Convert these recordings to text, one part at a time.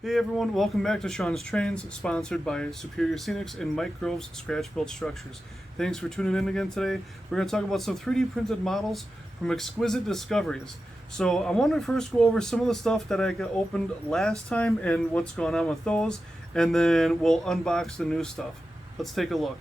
Hey everyone, welcome back to Sean's Trains, sponsored by Superior Scenics and Mike Grove's Scratch Built Structures. Thanks for tuning in again today. We're going to talk about some 3D printed models from exquisite discoveries. So I want to first go over some of the stuff that I got opened last time and what's going on with those, and then we'll unbox the new stuff. Let's take a look.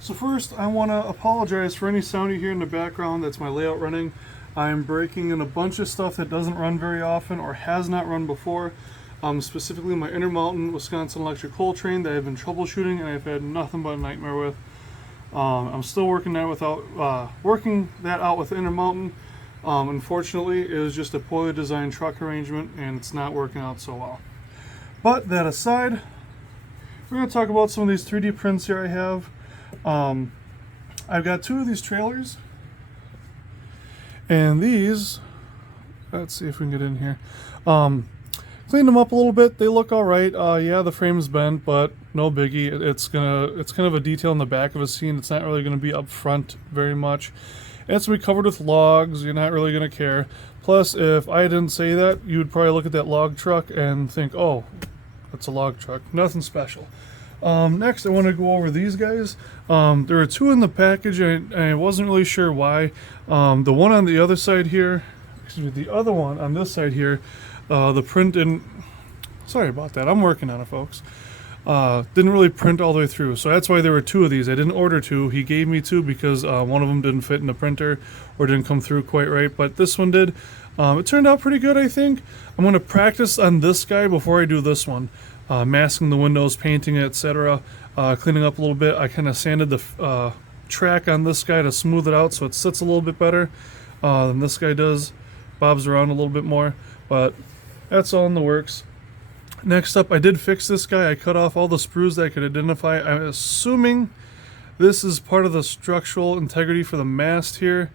So first, I want to apologize for any sound you hear in the background. That's my layout running. I'm breaking in a bunch of stuff that doesn't run very often or has not run before. Specifically my Intermountain Wisconsin electric coal train that I've been troubleshooting and I've had nothing but a nightmare with. I'm still working that out with Intermountain. Unfortunately, it was just a poorly designed truck arrangement and it's not working out so well. But that aside, we're going to talk about some of these 3D prints here I have. I've got two of these trailers, and these, let's see if we can get in here. Cleaned them up a little bit. They look all right. Yeah, the frame's bent, but no biggie. It's kind of a detail in the back of a scene. It's not really going to be up front very much. And it's going to be covered with logs. You're not really going to care. Plus, if I didn't say that, you would probably look at that log truck and think, oh, that's a log truck. Nothing special. Next, I want to go over these guys. There are two in the package, and I wasn't really sure why. The one on the other side here, the other one on this side here, the print didn't, sorry about that, I'm working on it, folks. Didn't really print all the way through, so that's why there were two of these. I didn't order two. He gave me two because one of them didn't fit in the printer or didn't come through quite right, but this one did. It turned out pretty good, I think. I'm going to practice on this guy before I do this one. Masking the windows, painting it, etc. Cleaning up a little bit. I kind of sanded the track on this guy to smooth it out so it sits a little bit better than this guy does. Bobs around a little bit more, but that's all in the works. Next up, I did fix this guy. I cut off all the sprues that I could identify. I'm assuming this is part of the structural integrity for the mast here.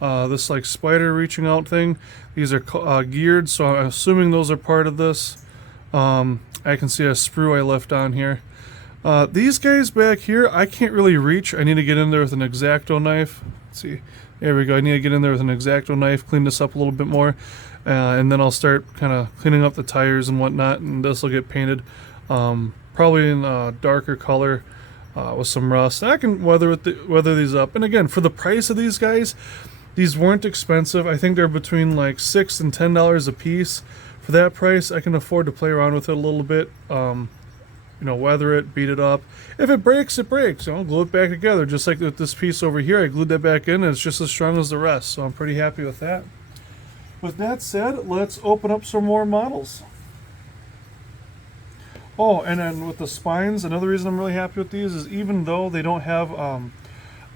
This like spider reaching out thing. These are geared, so I'm assuming those are part of this. I can see a sprue I left on here. These guys back here, I can't really reach. I need to get in there with an X-Acto knife. Let's see. There we go. I need to get in there with an X-Acto knife, clean this up a little bit more, and then I'll start kind of cleaning up the tires and whatnot, and this will get painted probably in a darker color with some rust. I can weather these up. And again, for the price of these guys, these weren't expensive. I think they're between like $6 and $10 a piece. For that price, I can afford to play around with it a little bit. Weather it, beat it up. If it breaks, it breaks. Glue it back together. Just like with this piece over here, I glued that back in, and it's just as strong as the rest. So I'm pretty happy with that. With that said, let's open up some more models. Oh, and then with the spines, another reason I'm really happy with these is even though they don't have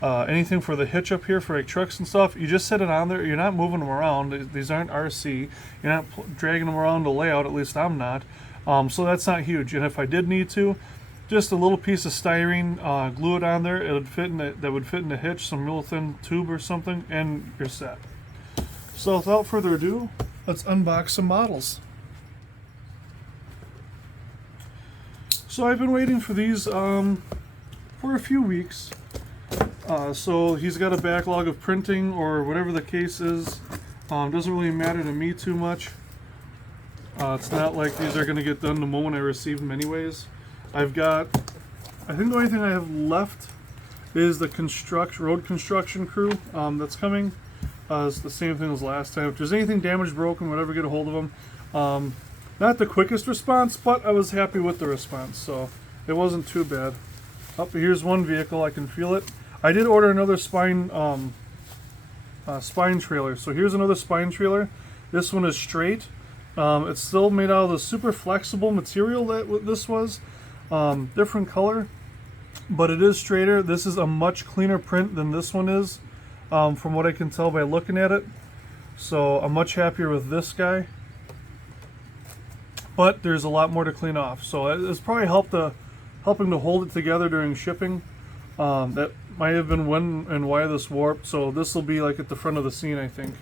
anything for the hitch up here for like trucks and stuff, you just set it on there. You're not moving them around. These aren't RC. You're not dragging them around the layout. At least I'm not. So that's not huge. And if I did need to, just a little piece of styrene, glue it on there. It would fit in that would fit in the hitch, some real thin tube or something, and you're set. So without further ado, let's unbox some models. So I've been waiting for these for a few weeks. So he's got a backlog of printing or whatever the case is. Doesn't really matter to me too much. It's not like these are going to get done the moment I receive them anyways. I think the only thing I have left is the road construction crew that's coming. It's the same thing as last time. If there's anything damaged, broken, whatever, get a hold of them. Not the quickest response, but I was happy with the response, so it wasn't too bad. Here's one vehicle. I can feel it. I did order another spine trailer. So here's another spine trailer. This one is straight. It's still made out of the super flexible material that this was. Different color, but it is straighter. This is a much cleaner print than this one is, from what I can tell by looking at it. So I'm much happier with this guy. But there's a lot more to clean off. So it's probably helping to hold it together during shipping. That might have been when and why this warped. So this will be like at the front of the scene, I think.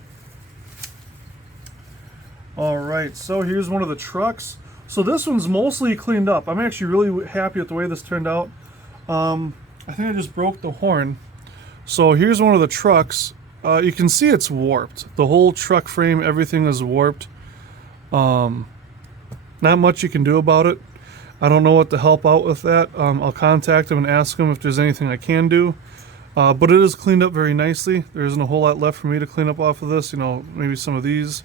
Alright, so here's one of the trucks. So this one's mostly cleaned up. I'm actually really happy with the way this turned out. I think I just broke the horn. So here's one of the trucks. You can see it's warped. The whole truck frame, everything is warped. Not much you can do about it. I don't know what to help out with that. I'll contact them and ask them if there's anything I can do. But it is cleaned up very nicely. There isn't a whole lot left for me to clean up off of this. You know, maybe some of these.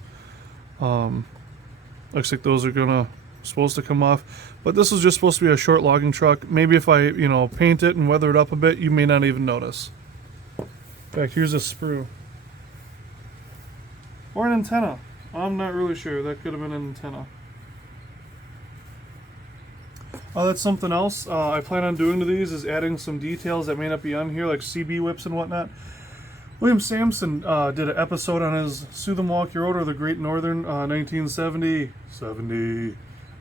Looks like those are supposed to come off. But this was just supposed to be a short logging truck. Maybe if I, paint it and weather it up a bit, you may not even notice. In fact, here's a sprue. Or an antenna. I'm not really sure. That could have been an antenna. That's something else I plan on doing to these is adding some details that may not be on here, like CB whips and whatnot. William Sampson did an episode on his Sue the Milwaukee Road or the Great Northern 1970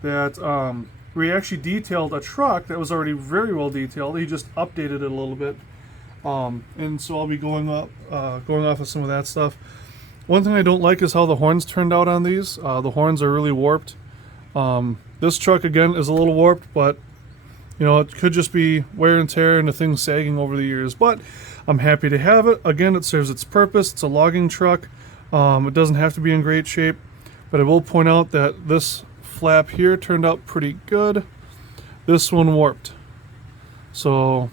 that where he actually detailed a truck that was already very well detailed. He just updated it a little bit, and so I'll be going off of some of that stuff. One thing I don't like is how the horns turned out on these. The horns are really warped. This truck again is a little warped, but it could just be wear and tear and the thing sagging over the years. But I'm happy to have it. Again, it serves its purpose. It's a logging truck. It doesn't have to be in great shape, but I will point out that this flap here turned out pretty good. This one warped. So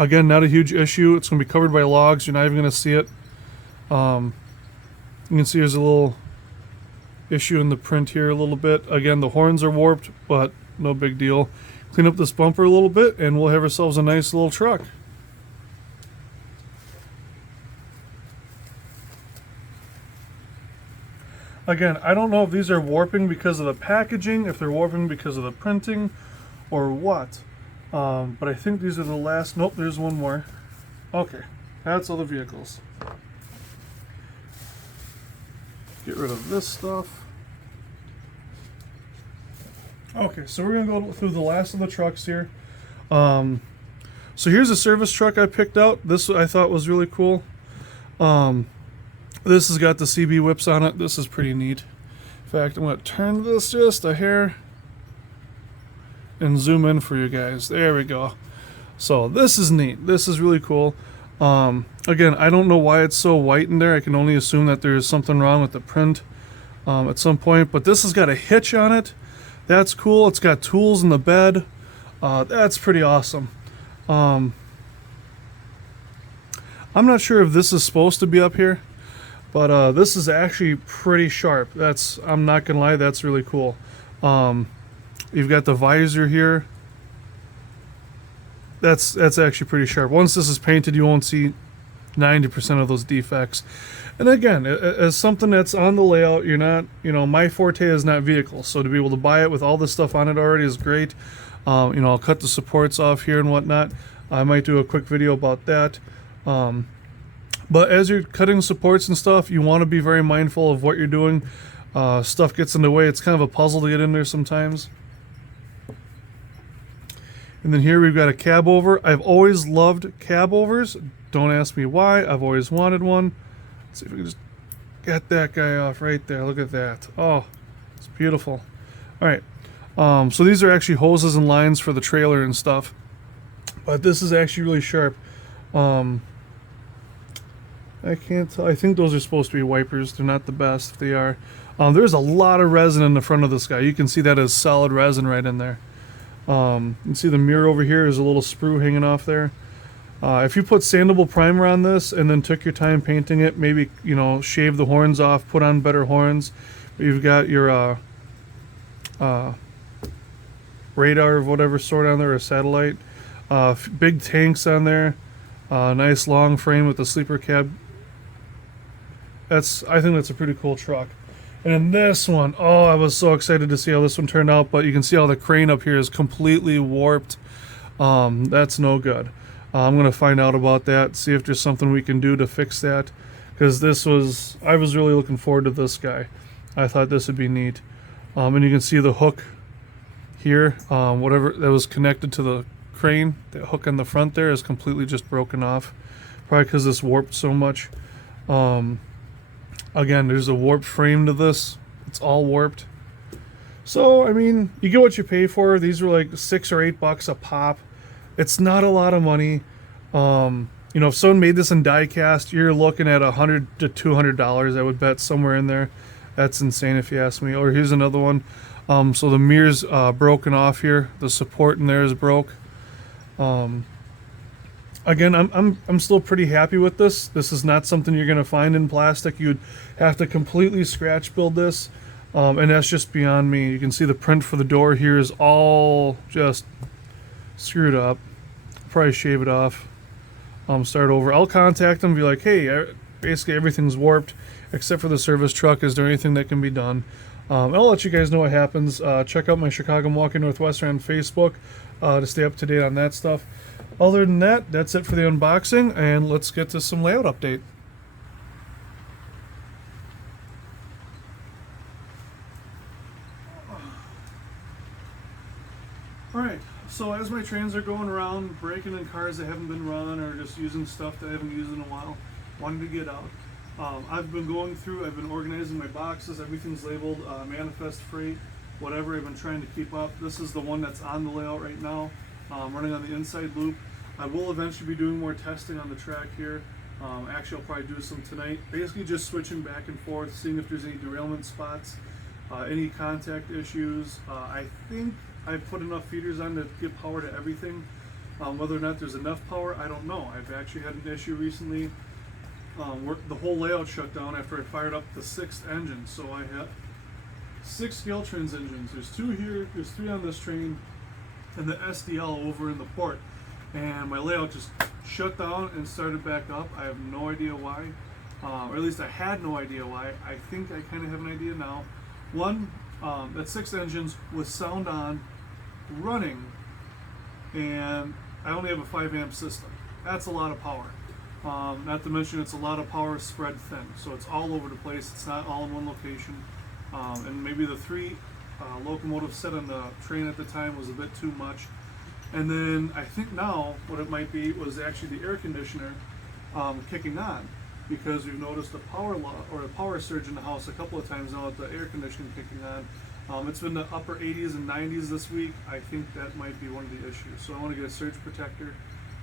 again, not a huge issue. It's going to be covered by logs. You're not even going to see it. You can see there's a little issue in the print here a little bit. Again, the horns are warped, but no big deal. Clean up this bumper a little bit and we'll have ourselves a nice little truck. Again, I don't know if these are warping because of the packaging, if they're warping because of the printing, or what. But I think these are the last. Nope, there's one more. Okay, that's all the vehicles. Get rid of this stuff. Okay, so we're gonna go through the last of the trucks here. So here's a service truck I picked out. This I thought was really cool. This has got the CB whips on it. This is pretty neat. In fact, I'm gonna turn this just a hair and zoom in for you guys. There we go. So this is neat. This is really cool. Again, I don't know why it's so white in there. I can only assume that there's something wrong with the print at some point. But this has got a hitch on it. That's cool. It's got tools in the bed. That's pretty awesome. I'm not sure if this is supposed to be up here, but this is actually pretty sharp. I'm not gonna lie, that's really cool. You've got the visor here. That's actually pretty sharp. Once this is painted, you won't see 90% of those defects. And again, as something that's on the layout, you're not, my forte is not vehicles. So to be able to buy it with all this stuff on it already is great. I'll cut the supports off here and whatnot. I might do a quick video about that. But as you're cutting supports and stuff, you want to be very mindful of what you're doing. Stuff gets in the way. It's kind of a puzzle to get in there sometimes. And then here we've got a cab over. I've always loved cab overs. Don't ask me why. I've always wanted one. Let's see if we can just get that guy off right there. Look at that. Oh, it's beautiful. All right. So these are actually hoses and lines for the trailer and stuff. But this is actually really sharp. I can't tell. I think those are supposed to be wipers. They're not the best if they are. There's a lot of resin in the front of this guy. You can see that as solid resin right in there. You can see the mirror over here is a little sprue hanging off there. If you put sandable primer on this and then took your time painting it, maybe shave the horns off, put on better horns. You've got your radar of whatever sort on there, or satellite. Big tanks on there. Nice long frame with the sleeper cab. I think that's a pretty cool truck. And then this one, oh, I was so excited to see how this one turned out, but you can see how the crane up here is completely warped. That's no good. I'm going to find out about that, see if there's something we can do to fix that, because I was really looking forward to this guy. I thought this would be neat. And you can see the hook here, whatever that was connected to the crane, the hook on the front there is completely just broken off, probably because this warped so much. Again, there's a warped frame to this. It's all warped. So, I mean, you get what you pay for. These were like $6 or $8 a pop. It's not a lot of money. You know, if someone made this in die cast, you're looking at $100 to $200. I would bet somewhere in there. That's insane if you ask me. Or here's another one. So the mirror's broken off here. The support in there is broke. Again, I'm still pretty happy with this. This is not something you're gonna find in plastic. You'd have to completely scratch build this, and that's just beyond me. You can see the print for the door here is all just screwed up. Probably shave it off. Start over. I'll contact them, be like, hey, basically everything's warped except for the service truck. Is there anything that can be done? I'll let you guys know what happens. Check out my Chicago Milwaukee Northwestern on Facebook to stay up to date on that stuff. Other than that, that's it for the unboxing, and let's get to some layout update. Alright, so as my trains are going around, breaking in cars that haven't been run, or just using stuff that I haven't used in a while, wanted to get out. I've been going through, I've been organizing my boxes, everything's labeled manifest freight, whatever. I've been trying to keep up. This is the one that's on the layout right now, running on the inside loop. I will eventually be doing more testing on the track here. Actually, I'll probably do some tonight. Basically just switching back and forth, seeing if there's any derailment spots, any contact issues. I think I've put enough feeders on to give power to everything. Whether or not there's enough power, I don't know. I've actually had an issue recently where the whole layout shut down after I fired up the 6th engine. So I have 6 Scaletrains engines. There's 2 here, there's 3 on this train, and the SDL over in the port. And my layout just shut down and started back up. I have no idea why, or at least I had no idea why. I think I kind of have an idea now. One, that 6 engines with sound on, running, and I only have a 5 amp system. That's a lot of power. Not to mention it's a lot of power spread thin, so it's all over the place. It's not all in one location. And maybe the 3 locomotives set on the train at the time was a bit too much. And then I think now what it might be was actually the air conditioner kicking on, because we've noticed a power or a power surge in the house a couple of times now with the air conditioning kicking on. It's been the upper 80s and 90s this week. I think that might be one of the issues. So I want to get a surge protector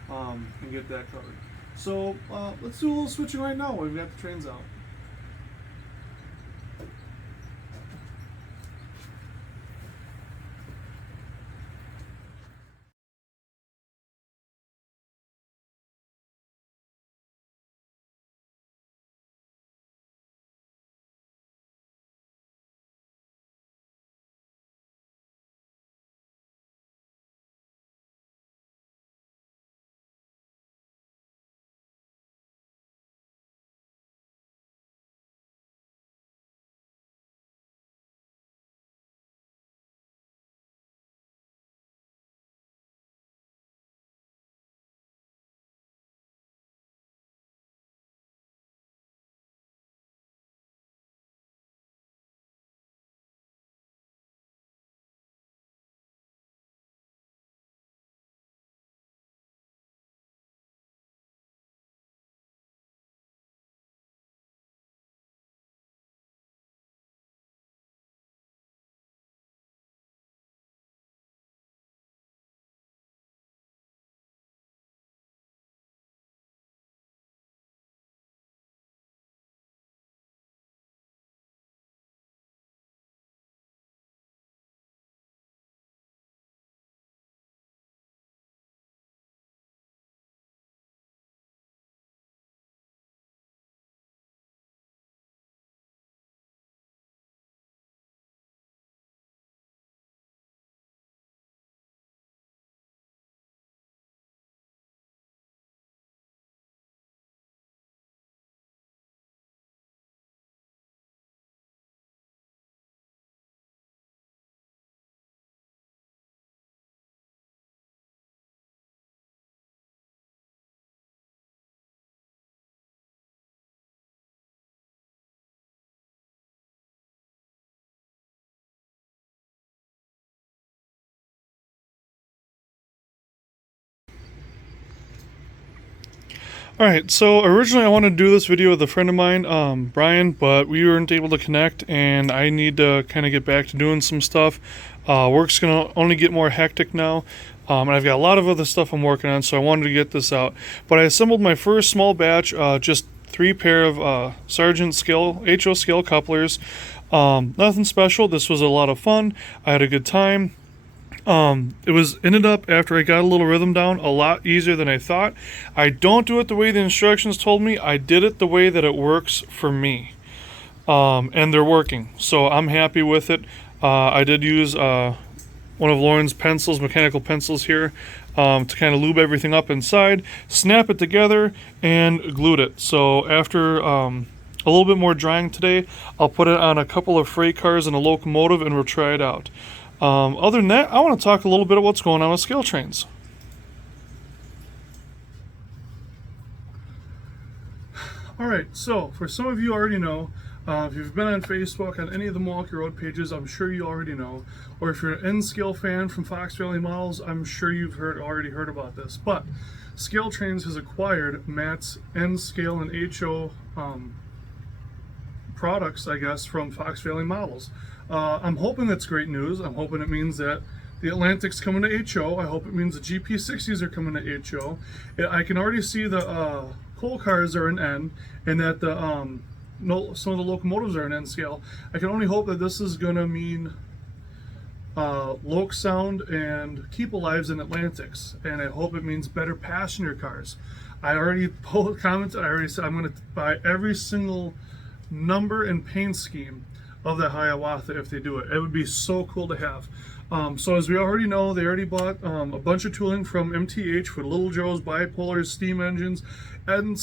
and get that covered. So let's do a little switching right now while we've got the trains out. Alright, so originally I wanted to do this video with a friend of mine, Brian, but we weren't able to connect, and I need to kind of get back to doing some stuff. Work's going to only get more hectic now. And I've got a lot of other stuff I'm working on, so I wanted to get this out. But I assembled my first small batch, just 3 pair of Sargent scale, HO scale couplers. Nothing special. This was a lot of fun. I had a good time. It ended up, after I got a little rhythm down, a lot easier than I thought. I don't do it the way the instructions told me. I did it the way that it works for me. And they're working, so I'm happy with it. I did use one of Lauren's pencils, mechanical pencils here, to kind of lube everything up inside, snap it together, and glued it. So after a little bit more drying today, I'll put it on a couple of freight cars and a locomotive, and we'll try it out. Other than that, I want to talk a little bit about what's going on with Scaletrains. Alright, so for some of you already know, if you've been on Facebook on any of the Milwaukee Road pages, I'm sure you already know. Or if you're an N-Scale fan from Fox Valley Models, I'm sure you've already heard about this. But Scaletrains has acquired Matt's N-Scale and HO products, I guess, from Fox Valley Models. I'm hoping that's great news. I'm hoping it means that the Atlantic's coming to HO. I hope it means the GP60s are coming to HO. I can already see the coal cars are an N, and that the some of the locomotives are an N scale. I can only hope that this is going to mean Loc Sound and Keep Alives in Atlantics, and I hope it means better passenger cars. I already commented, I already said I'm going to buy every single number and paint scheme of the Hiawatha if they do it. It would be so cool to have. So as we already know, they already bought a bunch of tooling from MTH for Little Joe's bipolars, steam engines, and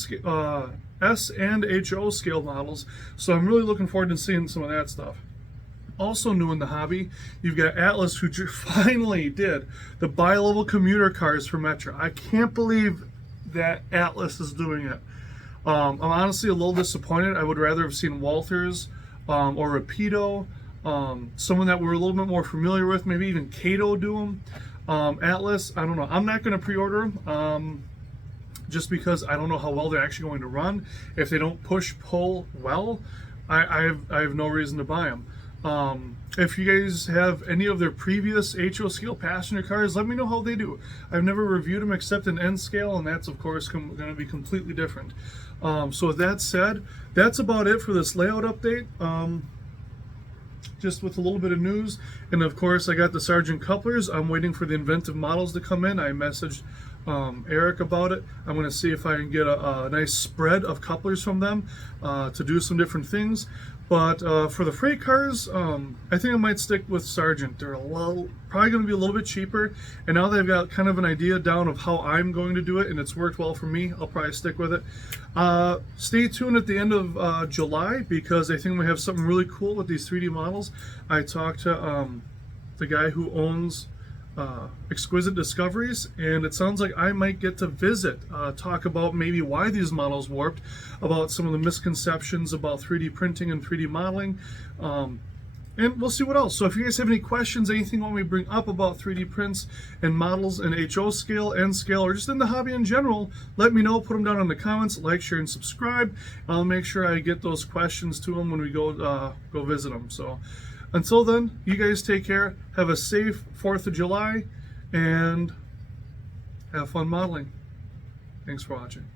S and HO scale models. So I'm really looking forward to seeing some of that stuff. Also new in the hobby, you've got Atlas, who finally did the bi-level commuter cars for Metro. I can't believe that Atlas is doing it. I'm honestly a little disappointed. I would rather have seen Walters or Rapido, someone that we're a little bit more familiar with, maybe even Cato do them. Atlas, I don't know. I'm not going to pre-order them just because I don't know how well they're actually going to run. If they don't pull well, I have no reason to buy them. If you guys have any of their previous HO scale passenger cars, let me know how they do. I've never reviewed them except in N scale, and that's of course going to be completely different. So with that said, that's about it for this layout update. Just with a little bit of news, and of course I got the Sargent couplers. I'm waiting for the inventive models to come in. I messaged Eric about it. I'm going to see if I can get a nice spread of couplers from them to do some different things. But for the freight cars, I think I might stick with Sargent. They're probably going to be a little bit cheaper, and now they've got kind of an idea down of how I'm going to do it, and it's worked well for me. I'll probably stick with it. Stay tuned at the end of July, because I think we have something really cool with these 3D models. I talked to the guy who owns Exquisite Discoveries, and it sounds like I might get to visit, talk about maybe why these models warped, about some of the misconceptions about 3D printing and 3D modeling, and we'll see what else. So if you guys have any questions, anything you want me to bring up about 3D prints and models in HO scale, N scale, or just in the hobby in general, let me know. Put them down in the comments, like, share, and subscribe. I'll make sure I get those questions to them when we go visit them. So until then, you guys take care, have a safe 4th of July, and have fun modeling. Thanks for watching.